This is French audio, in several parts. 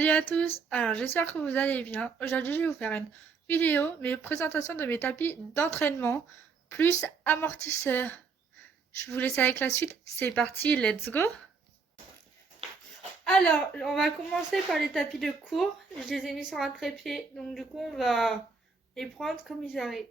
Salut à tous, alors j'espère que vous allez bien. Aujourd'hui je vais vous faire une vidéo, mes présentations de mes tapis d'entraînement plus amortisseurs. Je vous laisse avec la suite, c'est parti, let's go. Alors on va commencer par les tapis de cours, je les ai mis sur un trépied, donc du coup on va les prendre comme ils arrivent.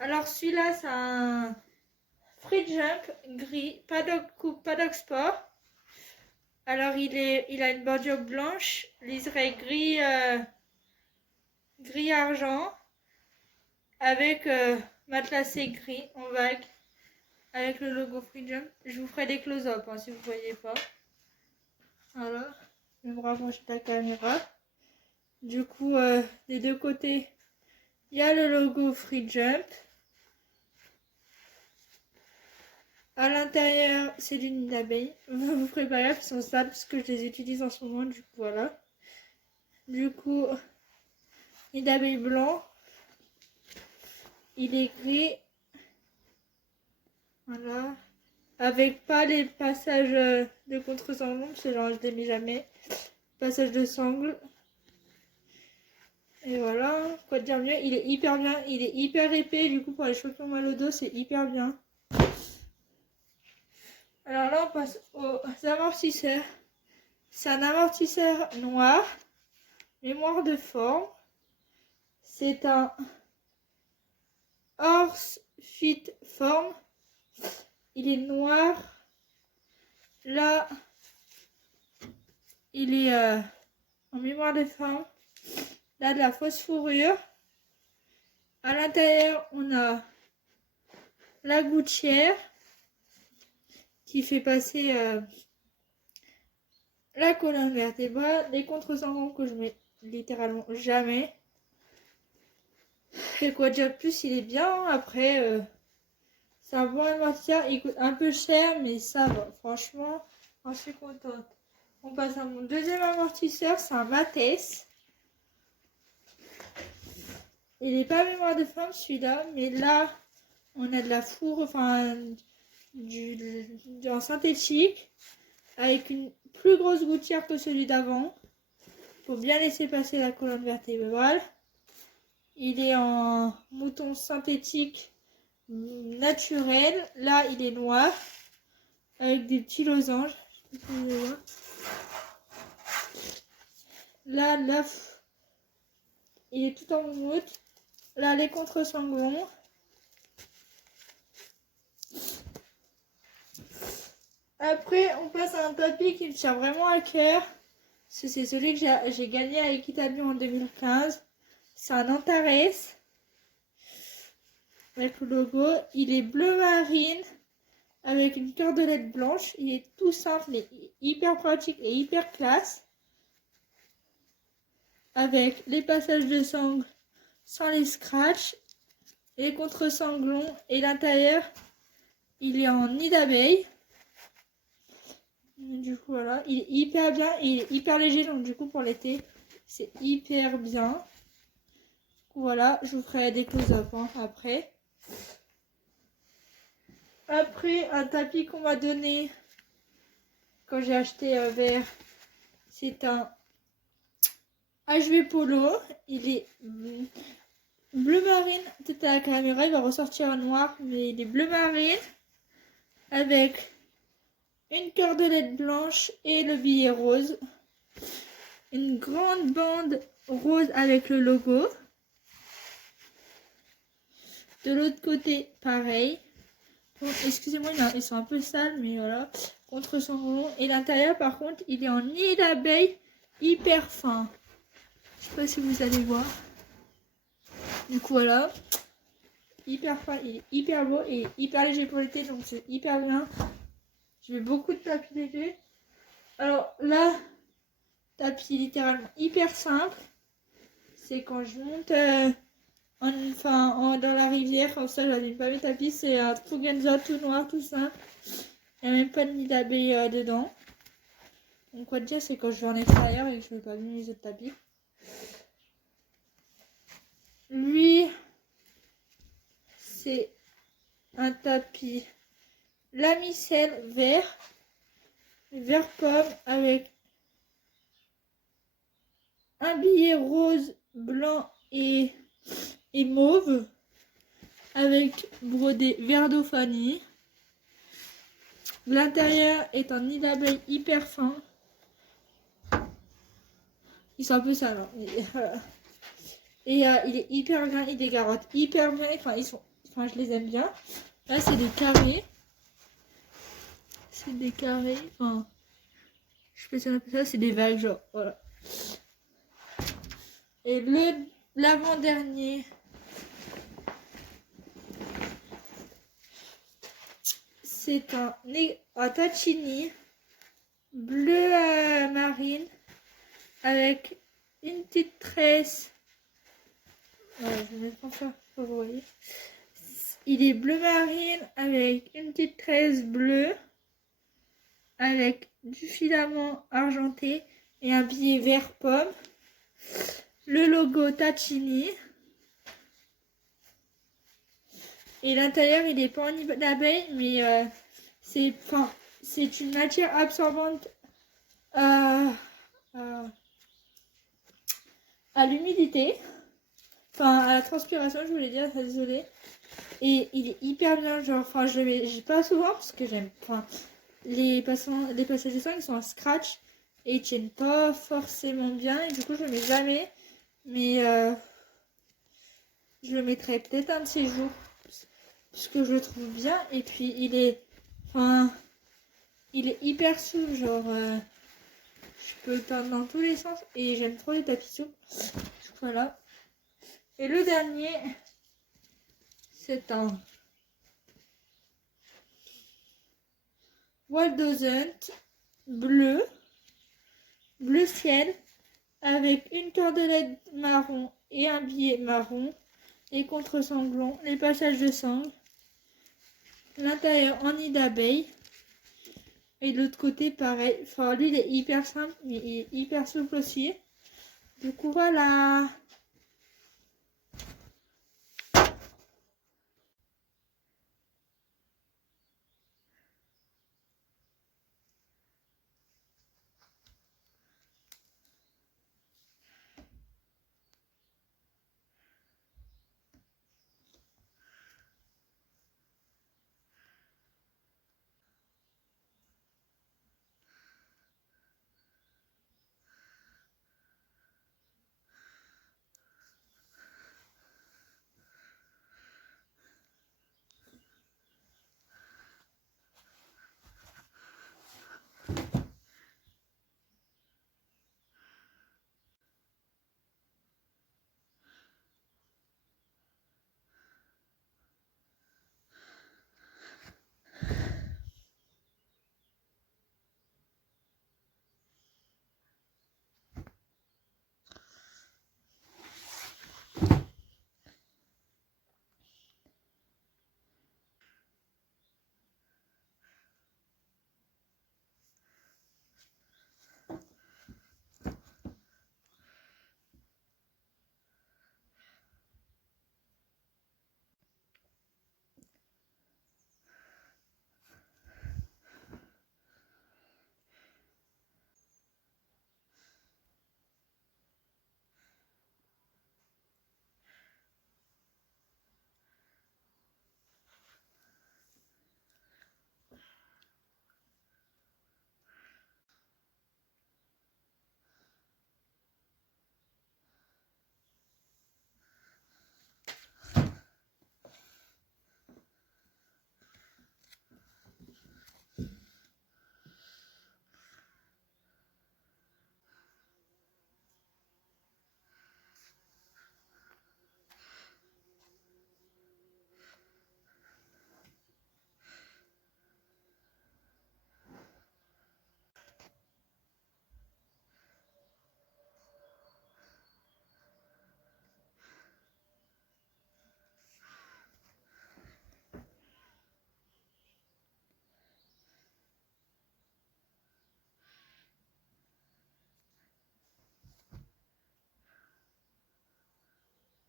Alors celui-là c'est un free jump gris, paddock sport. Alors il a une bordure blanche, liseré gris argent, avec matelassé gris en vague, avec le logo Free Jump. Je vous ferai des close-up hein, si vous ne voyez pas. Voilà, je vais me rapprocher de la caméra. Du coup, des deux côtés, il y a le logo Free Jump. À l'intérieur, c'est du nid d'abeille. Vous ferez pas gaffe, ils sont sales parce que je les utilise en ce moment. Du coup, voilà. Du coup, nid d'abeille blanc. Il est gris. Voilà. Avec pas les passages de contre-sangle, parce que genre je les mets jamais. Passage de sangle. Et voilà. Quoi dire mieux, il est hyper bien. Il est hyper épais. Du coup, pour les cheveux mal au dos, c'est hyper bien. Alors là, on passe aux amortisseurs. C'est un amortisseur noir. Mémoire de forme. C'est un Horse Fit Form. Il est noir. Là, il est en mémoire de forme. Là, de la fausse fourrure. À l'intérieur, on a la gouttière qui fait passer la colonne vertébrale. Les contre-sanglants que je mets littéralement jamais. Et quoi déjà plus, il est bien. Après, c'est un bon amortisseur. Il coûte un peu cher, mais ça va. Franchement, j'en suis contente. On passe à mon deuxième amortisseur. C'est un Mathès. Il n'est pas mémoire de forme celui-là, mais là, on a de la fourre, enfin, en synthétique, avec une plus grosse gouttière que celui d'avant, pour bien laisser passer la colonne vertébrale. Il est en mouton synthétique naturel. Là, il est noir, avec des petits losanges. Là, l'œuf, il est tout en moumoute. Là, les contre-sanglants. Après, on passe à un tapis qui me tient vraiment à cœur. C'est celui que j'ai gagné à Equitabio en 2015. C'est un Antares. Avec le logo. Il est bleu marine. Avec une cordelette blanche. Il est tout simple, mais hyper pratique et hyper classe. Avec les passages de sangle sans les scratchs. Les contre-sanglons. Et l'intérieur, il est en nid d'abeille. Du coup voilà, il est hyper bien, il est hyper léger, donc du coup pour l'été c'est hyper bien. Du coup, voilà, je vous ferai des close-up hein, après. Après, un tapis qu'on m'a donné quand j'ai acheté vert, c'est un HV Polo. Il est bleu marine, peut-être à la caméra il va ressortir en noir, mais il est bleu marine avec une cordelette blanche et le billet rose. Une grande bande rose avec le logo. De l'autre côté, pareil. Bon, excusez-moi, ils sont un peu sales, mais voilà. Contre-sanglants. Et l'intérieur, par contre, il est en nid d'abeille hyper fin. Je sais pas si vous allez voir. Du coup, voilà. Hyper fin, il est hyper beau et hyper léger pour l'été, donc c'est hyper bien. Je mets beaucoup de tapis légers. Alors là, tapis littéralement hyper simple. C'est quand je monte dans la rivière, comme ça j'allume pas mes tapis. C'est un Fugenza tout noir, tout simple. Il n'y a même pas de nid d'abeille dedans. Donc quoi dire, c'est quand je vais en extérieur et que je ne veux pas mes autres tapis. Lui, c'est un tapis lamicelle vert. vert pomme avec un billet rose, blanc et mauve avec brodé vert d'eau vanille. L'intérieur est un nid d'abeille hyper fin. Ils sont un peu sales, hein. Et il est hyper bien, il dégarotte hyper bien. Enfin, je les aime bien. Là, c'est des carrés. C'est des carrés. Enfin, je sais pas si on appelle ça, c'est des vagues, genre. Voilà. Et l'avant-dernier, c'est un tachini bleu marine avec une petite tresse. Ouais, je vais mettre comme ça pour vous voyez. Il est bleu marine avec une petite tresse bleue avec du filament argenté et un billet vert pomme. Le logo Tachini. Et l'intérieur, il est pas en nid d'abeille, mais c'est une matière absorbante à l'humidité. Enfin, à la transpiration, je voulais dire, désolée. Et il est hyper bien, genre, enfin, je le mets pas souvent parce que j'aime. Enfin, les passages de sang, ils sont en scratch et ils tiennent pas forcément bien. Et du coup, je le mets jamais. Mais je le mettrai peut-être un de ces jours. Parce que je le trouve bien. Et puis, il est hyper souple, genre. Je peux le tendre dans tous les sens. Et j'aime trop les tapis souples. Voilà. Et le dernier, c'est un Waldosent bleu ciel, avec une cordelette marron et un billet marron, les contre-sanglons, les passages de sangle, l'intérieur en nid d'abeille, et de l'autre côté pareil. Enfin, lui il est hyper simple, mais il est hyper souple aussi. Du coup, voilà.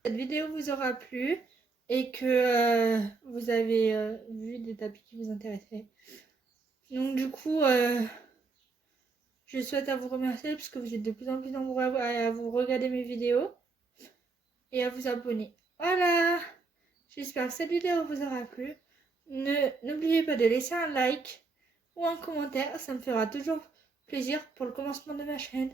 Cette vidéo vous aura plu et que vous avez vu des tapis qui vous intéressaient. Donc du coup, Je souhaite à vous remercier parce que vous êtes de plus en plus nombreux à vous regarder mes vidéos et à vous abonner. Voilà, j'espère que cette vidéo vous aura plu. N'oubliez pas de laisser un like ou un commentaire, ça me fera toujours plaisir pour le commencement de ma chaîne.